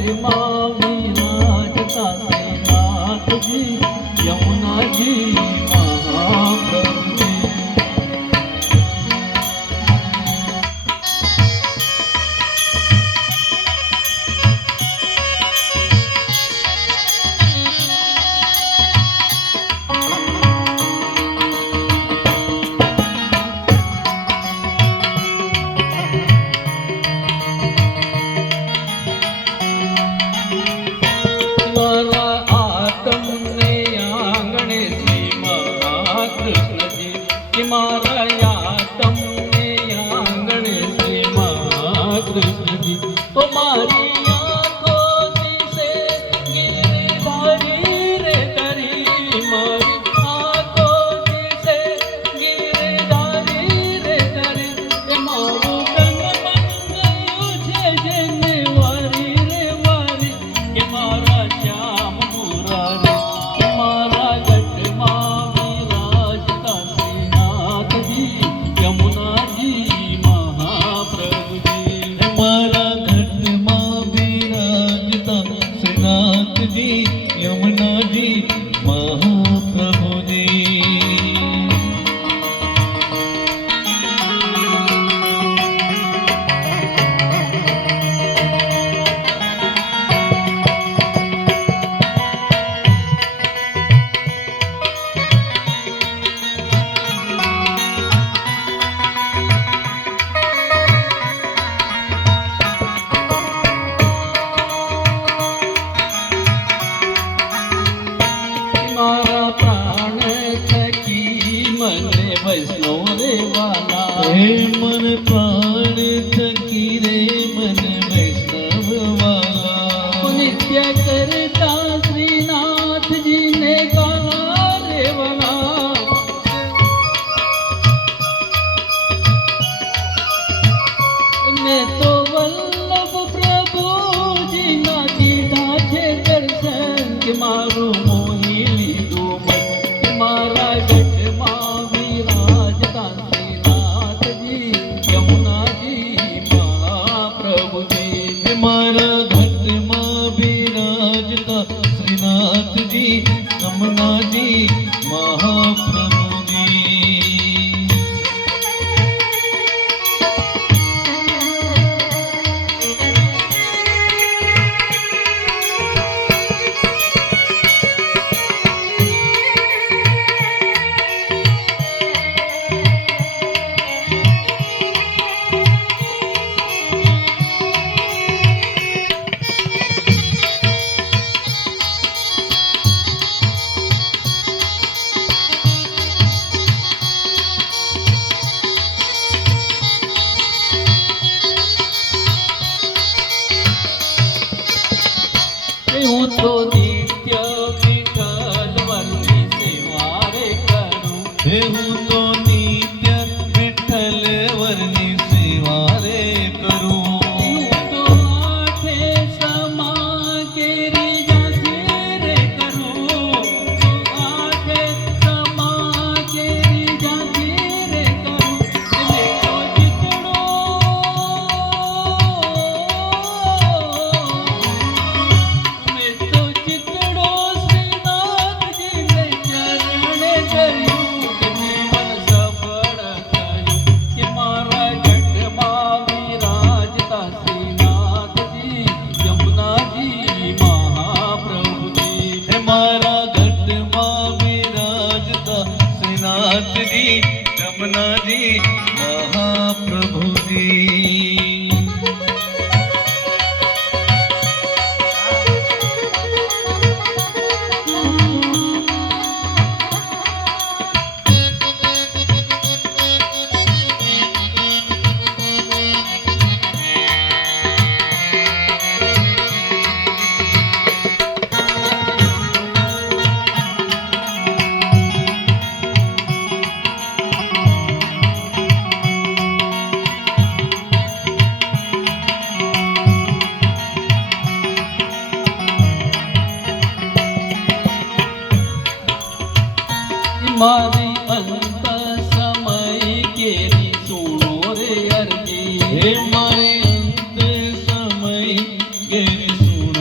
ઘટમાં વિરાજતા શ્રીનાથજી યમુનાજી મહાપ્રભુજી. મારા તમને આંગણે શ્રી મહાકૃષ્ણજી તો મારી આંખો દિશે ગિરધારી રે કરી, મારી આંખો દિશે ગિરધારી રે કરી. એ મારું તન મન ગયું છે જેને વારી રે વારી, કે મારા શ્યામ મુરારી, કે મારા ઘટમાં વિરાજતા યમુનાજી મહાપ્રભુજી. મારા ઘટમાં બિરાજતા શ્રીનાથજી યમુનાજી મહાપ્રભુજી. મારા પ્રાણ થકી મને વૈષ્ણવ રે વાલા, હે મન પ્રાણ થકી રે મન વૈષ્ણવ વાલા. નિત્ય કરતા શ્રીનાથજીને ગાલા રે વાલા. મેં તો વલ્લભ પ્રભુજીના દીધા છે દર્શન, કે મારું મોહી લીધું મન, કે મારા ઘટમાં વિરાજતા શ્રીનાથજી યમુનાજી મહાપ્રભુજી. હે મારા ઘટમાં બિરાજતા શ્રીનાથજી યમુનાજી મહાપ્રભુજી. હું તો નિત્ય વિઠ્ઠલ વરની સેવા રે કરું, હે હું તો નિત્ય વિઠ્ઠલ વરની સેવા રે કરું. હું તો આઠે સમા કેરી જાતે રે કરું, આઠે સમા કેરી જાતે રે કરું. મેં તો જીતડો શ્રીનાથજીને ચરણે ધર્યું, કે જીવન સફળ થયું, કે મારા ઘટમાં વિરાજતા શ્રીનાથજી યમુનાજી મહાપ્રભુજી. હે મારા ઘટમાં બિરાજતા શ્રીનાથજી યમુનાજી મહાપ્રભુજી. મારી અંત સમય કેરી સુણો રે અરજી, હે મારી અંત સમય કેરી સુણો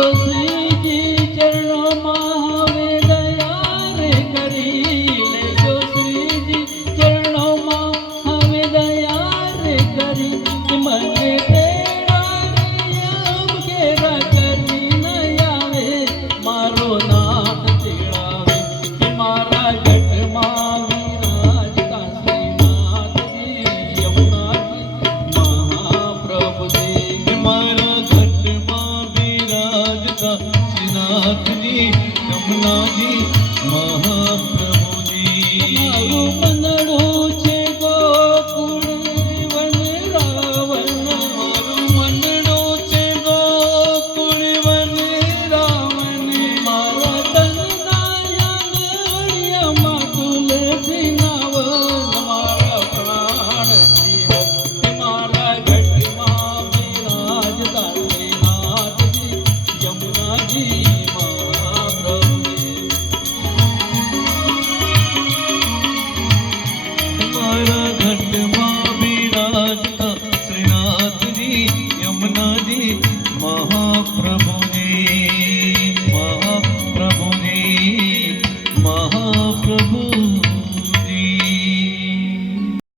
જો શ્રીજી ચરણોમાં હવે દયા રે કરી લેજો શ્રીજી ચરણોમાં હવે દયા રે કરી મને તેડાવી ઘેરા કરી ન આવે મારો નાથ તેડાવે કે મારા ગઢમાં વિરાજતા શ્રીનાથજી યમુનાજી મહાપ્રભુજી કે મારા ઘટમાં બિરાજતા શ્રીનાથજી યમુનાજી મહાપ્રભુજી મારું મનડું છે ગોકુળ વન રાવણ મારું મનડું છે ગોકુળ વન રાવણ મારા તનના આંગણિયામાં તુલસીના વન મારા પ્રાણ જીવન કે મારા ગઢમાં બિરાજતા શ્રીનાથજી યમુનાજી મહાપ્રભુજી મારા ઘટમાં બિરાજતા શ્રીનાથજી યમુનાજી મહાપ્રભુજી